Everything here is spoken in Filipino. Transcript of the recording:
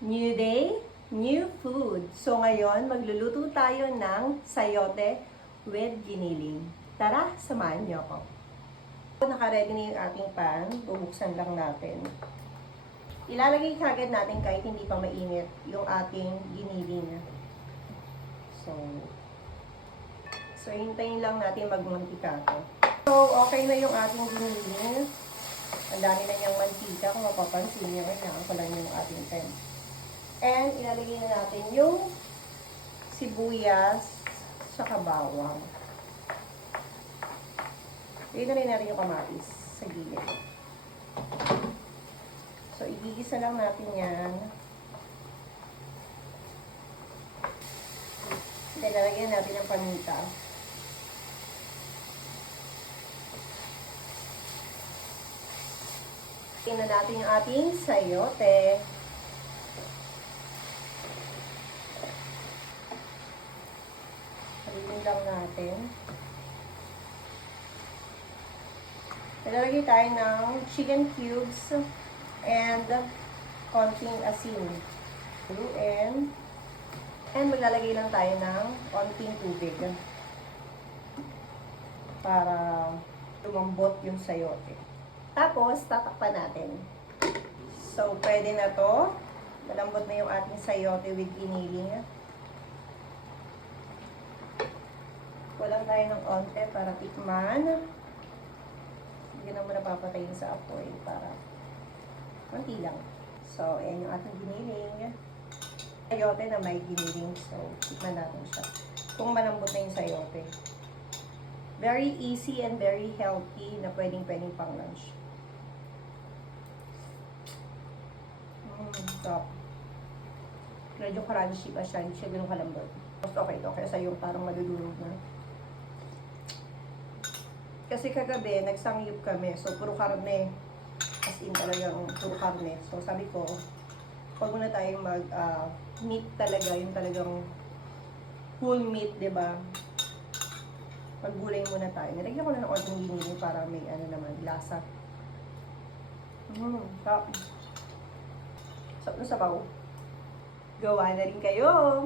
New day, new food. So ngayon, magluluto tayo ng sayote with giniling. Tara, samahan niyo ako. Naka-ready na yung ating pan. Bubuksan lang natin. Ilalagay kagad natin kahit hindi pa mainit yung ating giniling. So hintayin lang natin magmantika to. So, okay na yung ating giniling. Ang dami na niyang mantika. Kung mapapansin niyo, kailangan ko lang yung ating pen. And, ilalagay na natin yung sibuyas sa bawang. Lagyan na rin natin yung kamatis sa gilid. So, igigisa lang natin yan. Then, lalagyan natin yung paminta. Tingnan natin yung ating sayote. Halilin lang natin. Lalagay tayo ng chicken cubes and konting asin. And maglalagay lang tayo ng konting tubig para lumambot yung sayote. Tapos, tatakpan natin. So, pwede na to. Malambot na yung ating sayote with giniling. Kulang tayo ng onte para tikman. Hindi na muna papatayin sa apoy para konti lang. So, ayan yung ating giniling. Sayote na may giniling. So, tikman natin siya. Kung malambot na yung sayote. Very easy and very healthy na pwedeng pang lunch. So, medyo crunchy pa siya. Hindi siya ganun kalambot. Mas okay ito. Kaya yung parang madudurog na. Kasi kagabi, nagsangyup kami. So, puro karne. As in talagang puro karne. So, sabi ko, huwag muna tayong meat talaga. Yung talagang full meat, diba? Maggulay muna tayo. Nilagyan ko na ng ordeng giniling para may ano naman, lasa. Sarap na sabaw. Gawa na rin kayo.